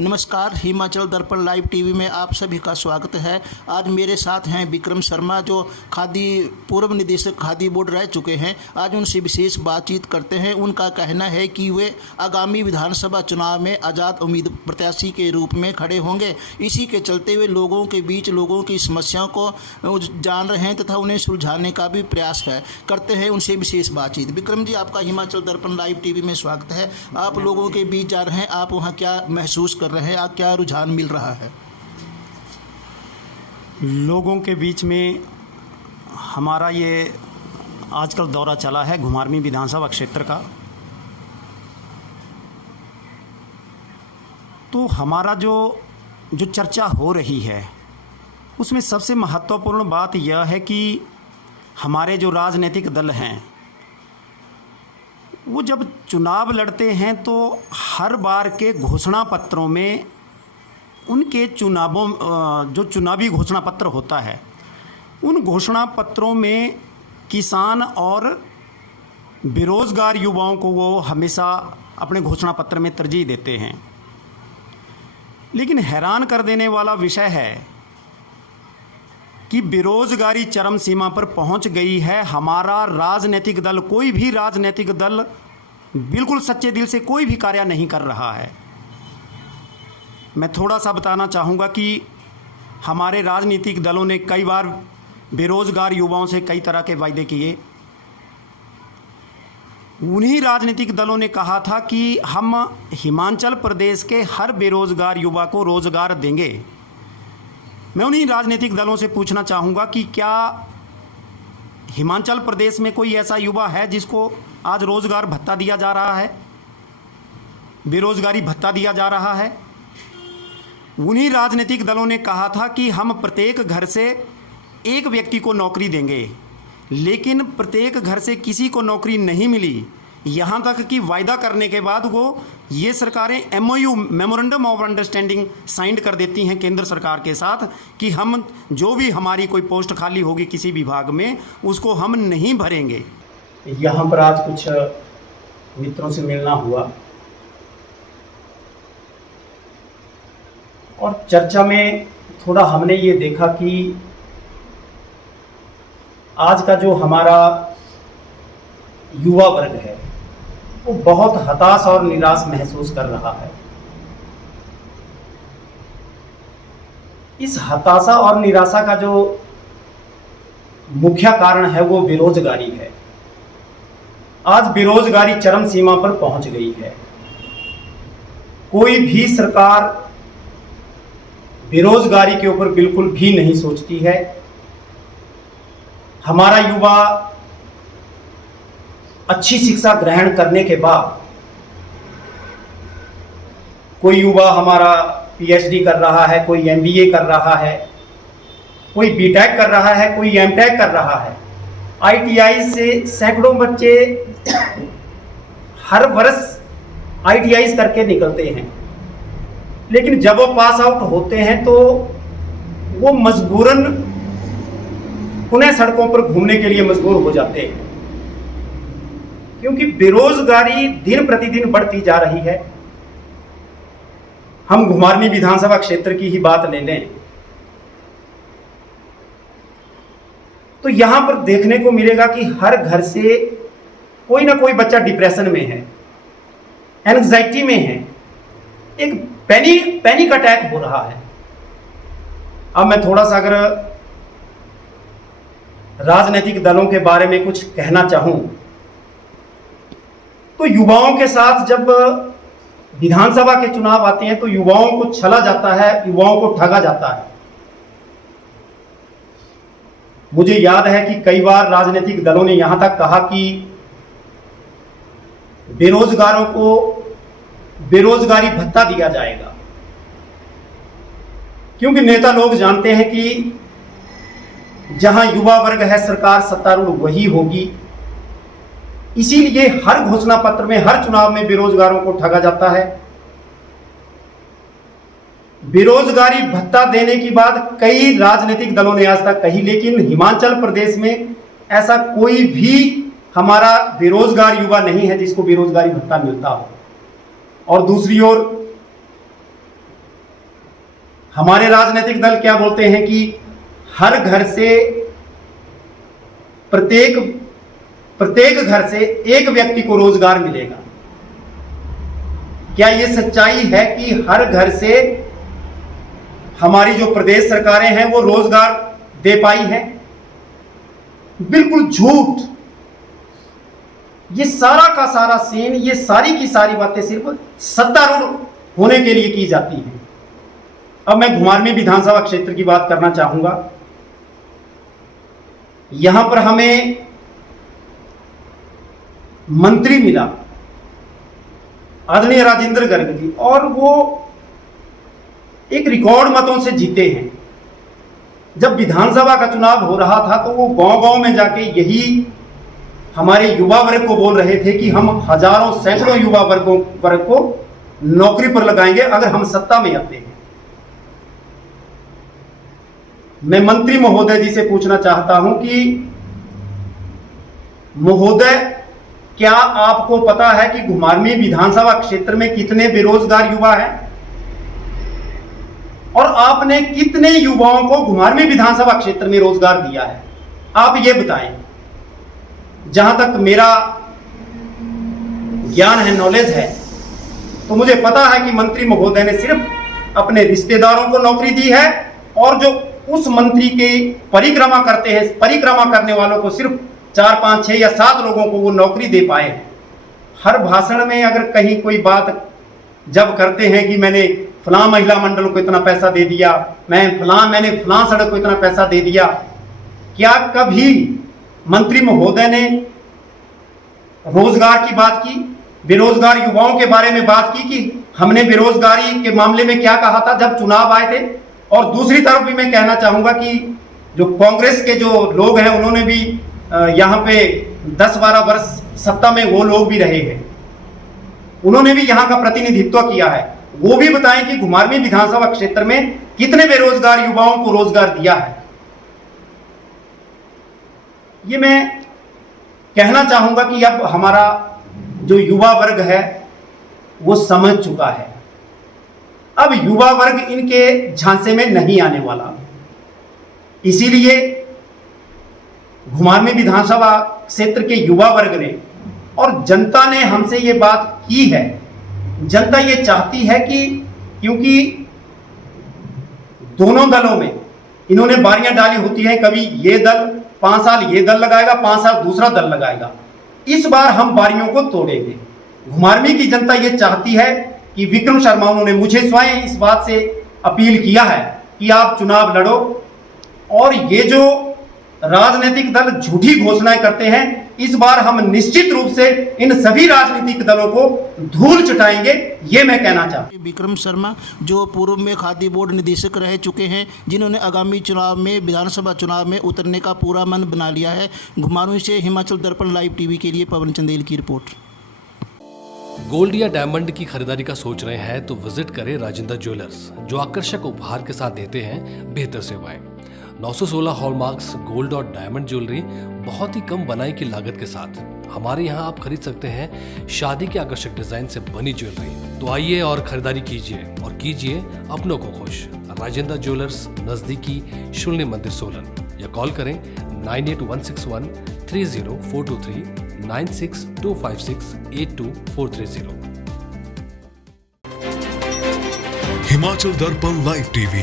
नमस्कार, हिमाचल दर्पण live TV में आप सभी का स्वागत है। आज मेरे साथ हैं विक्रम शर्मा, जो पूर्व निदेशक खादी बोर्ड रह चुके हैं। आज उनसे विशेष बातचीत करते हैं। उनका कहना है कि वे आगामी विधानसभा चुनाव में आज़ाद उम्मीदवार प्रत्याशी के रूप में खड़े होंगे। इसी के चलते वे लोगों के बीच लोगों की समस्याओं को जान रहे हैं तथा उन्हें सुलझाने का भी प्रयास करते हैं। उनसे विशेष बातचीत। विक्रम जी, आपका हिमाचल दर्पण लाइव टीवी में स्वागत है। आप लोगों के बीच जा रहे हैं, आप वहाँ क्या महसूस कर रहे हैं, आप क्या रुझान मिल रहा है? लोगों के बीच में हमारा ये आजकल दौरा चला है घुमारवीं विधानसभा क्षेत्र का। तो हमारा जो चर्चा हो रही है उसमें सबसे महत्वपूर्ण बात यह है कि हमारे जो राजनीतिक दल हैं वो जब चुनाव लड़ते हैं तो हर बार के घोषणा पत्रों में उनके जो चुनावी घोषणा पत्र होता है उन घोषणा पत्रों में किसान और बेरोज़गार युवाओं को वो हमेशा अपने घोषणा पत्र में तरजीह देते हैं। लेकिन हैरान कर देने वाला विषय है कि बेरोज़गारी चरम सीमा पर पहुंच गई है। हमारा राजनीतिक दल, कोई भी राजनीतिक दल बिल्कुल सच्चे दिल से कोई भी कार्य नहीं कर रहा है। मैं थोड़ा सा बताना चाहूँगा कि हमारे राजनीतिक दलों ने कई बार बेरोज़गार युवाओं से कई तरह के वायदे किए। उन्हीं राजनीतिक दलों ने कहा था कि हम हिमाचल प्रदेश के हर बेरोज़गार युवा को रोज़गार देंगे। मैं उन्हीं राजनीतिक दलों से पूछना चाहूँगा कि क्या हिमाचल प्रदेश में कोई ऐसा युवा है जिसको आज रोज़गार भत्ता दिया जा रहा है, बेरोज़गारी भत्ता दिया जा रहा है? उन्हीं राजनीतिक दलों ने कहा था कि हम प्रत्येक घर से एक व्यक्ति को नौकरी देंगे, लेकिन प्रत्येक घर से किसी को नौकरी नहीं मिली। यहाँ तक कि वायदा करने के बाद ये सरकारें MOU memorandum of understanding sign कर देती हैं केंद्र सरकार के साथ कि हम जो भी हमारी कोई पोस्ट खाली होगी किसी विभाग में उसको हम नहीं भरेंगे। यहाँ पर आज कुछ मित्रों से मिलना हुआ और चर्चा में थोड़ा हमने ये देखा कि आज का जो हमारा युवा वर्ग है वो बहुत हताश और निराश महसूस कर रहा है। इस हताशा और निराशा का जो मुख्य कारण है वो बेरोजगारी है। आज बेरोजगारी चरम सीमा पर पहुंच गई है। कोई भी सरकार बेरोजगारी के ऊपर बिल्कुल भी नहीं सोचती है। हमारा युवा अच्छी शिक्षा ग्रहण करने के बाद, कोई युवा हमारा PhD कर रहा है, कोई MBA कर रहा है, कोई BTech कर रहा है, कोई MTech कर रहा है। ITI से सैकड़ों बच्चे हर वर्ष ITI करके निकलते हैं, लेकिन जब वो पास आउट होते हैं तो वो मजबूरन पुनः सड़कों पर घूमने के लिए मजबूर हो जाते हैं, क्योंकि बेरोजगारी दिन प्रतिदिन बढ़ती जा रही है। हम घुमारवीं विधानसभा क्षेत्र की ही बात ले लें तो यहां पर देखने को मिलेगा कि हर घर से कोई ना कोई बच्चा डिप्रेशन में है, एंग्जाइटी में है, एक पैनिक अटैक हो रहा है। अब मैं थोड़ा सा अगर राजनीतिक दलों के बारे में कुछ कहना चाहूं तो युवाओं के साथ जब विधानसभा के चुनाव आते हैं तो युवाओं को छला जाता है, युवाओं को ठगा जाता है। मुझे याद है कि कई बार राजनीतिक दलों ने यहां तक कहा कि बेरोजगारों को बेरोजगारी भत्ता दिया जाएगा, क्योंकि नेता लोग जानते हैं कि जहां युवा वर्ग है सरकार सत्तारूढ़ वही होगी। इसीलिए हर घोषणा पत्र में, हर चुनाव में बेरोजगारों को ठगा जाता है। बेरोजगारी भत्ता देने की बात कई राजनीतिक दलों ने आज तक कही, लेकिन हिमाचल प्रदेश में ऐसा कोई भी हमारा बेरोजगार युवा नहीं है जिसको बेरोजगारी भत्ता मिलता हो। और दूसरी ओर हमारे राजनीतिक दल क्या बोलते हैं कि हर घर से प्रत्येक घर से एक व्यक्ति को रोजगार मिलेगा। क्या यह सच्चाई है कि हर घर से हमारी जो प्रदेश सरकारें हैं वो रोजगार दे पाई हैं? बिल्कुल झूठ। ये सारा का सारा सीन, ये सारी की सारी बातें सिर्फ सत्तारूढ़ होने के लिए की जाती हैं। अब मैं घुमारवीं विधानसभा क्षेत्र की बात करना चाहूंगा। यहां पर हमें मंत्री मिला आदरणीय राजेंद्र गर्ग जी, और वो एक रिकॉर्ड मतों से जीते हैं। जब विधानसभा का चुनाव हो रहा था तो वो गांव-गांव में जाके यही हमारे युवा वर्ग को बोल रहे थे कि हम हजारों सैकड़ों युवा वर्ग को नौकरी पर लगाएंगे अगर हम सत्ता में आते हैं। मैं मंत्री महोदय जी से पूछना चाहता हूं कि महोदय, क्या आपको पता है कि घुमारवीं विधानसभा क्षेत्र में कितने बेरोजगार युवा हैं और आपने कितने युवाओं को घुमारवीं विधानसभा क्षेत्र में रोजगार दिया है? आप ये बताएं। जहां तक मेरा ज्ञान है, नॉलेज है, तो मुझे पता है कि मंत्री महोदय ने सिर्फ अपने रिश्तेदारों को नौकरी दी है और जो उस मंत्री के परिक्रमा करते हैं, परिक्रमा करने वालों को सिर्फ 4, 5, 6 या 7 लोगों को वो नौकरी दे पाए हैं। हर भाषण में अगर कहीं कोई बात जब करते हैं कि मैंने फलां महिला मंडल को इतना पैसा दे दिया, मैंने फलां सड़क को इतना पैसा दे दिया, क्या कभी मंत्री महोदय ने रोजगार की बात की, बेरोजगार युवाओं के बारे में बात की कि हमने बेरोजगारी के मामले में क्या कहा था जब चुनाव आए थे? और दूसरी तरफ भी मैं कहना चाहूंगा कि जो कांग्रेस के जो लोग हैं उन्होंने भी यहाँ पे 10-12 वर्ष सत्ता में वो लोग भी रहे हैं, उन्होंने भी यहाँ का प्रतिनिधित्व किया है। वो भी बताएं कि घुमारवीं विधानसभा क्षेत्र में कितने बेरोजगार युवाओं को रोजगार दिया है। ये मैं कहना चाहूंगा कि अब हमारा जो युवा वर्ग है वो समझ चुका है। अब युवा वर्ग इनके झांसे में नहीं आने वाला। इसीलिए घुमारवीं विधानसभा क्षेत्र के युवा वर्ग ने और जनता ने हमसे ये बात की है। जनता ये चाहती है कि क्योंकि दोनों दलों में इन्होंने बारियां डाली होती हैं, कभी ये दल 5 साल ये दल लगाएगा, 5 साल दूसरा दल लगाएगा। इस बार हम बारियों को तोड़ेंगे। घुमारवीं की जनता ये चाहती है कि विक्रम शर्मा, उन्होंने मुझे स्वयं इस बात से अपील किया है कि आप चुनाव लड़ो, और ये जो राजनीतिक दल झूठी घोषणाएं करते हैं, इस बार हम निश्चित रूप से इन सभी राजनीतिक दलों को धूल चटाएंगे, ये मैं कहना चाहता हूं। विक्रम शर्मा जो पूर्व में खादी बोर्ड निदेशक रह चुके हैं, जिन्होंने आगामी चुनाव में, विधानसभा चुनाव में उतरने का पूरा मन बना लिया है। घुमारवीं से हिमाचल दर्पण लाइव टीवी के लिए पवन चंदेल की रिपोर्ट। गोल्ड या डायमंड की खरीदारी का सोच रहे हैं तो विजिट करें राजेंद्र ज्वेलर्स, जो आकर्षक उपहार के साथ देते हैं बेहतर सेवाएं। 916 हॉलमार्क्स गोल्ड और डायमंड ज्वेलरी बहुत ही कम बनाई की लागत के साथ। हमारे यहाँ आप खरीद सकते हैं शादी के आकर्षक डिजाइन से बनी ज्वेलरी। तो आइए और खरीदारी कीजिए और कीजिए अपनों को खुश। राजेंद्र ज्वेलर्स, नजदीकी शून्य मंदिर, सोलन, या कॉल करें 9816130423 9625682430। हिमाचल दर्पण लाइव टीवी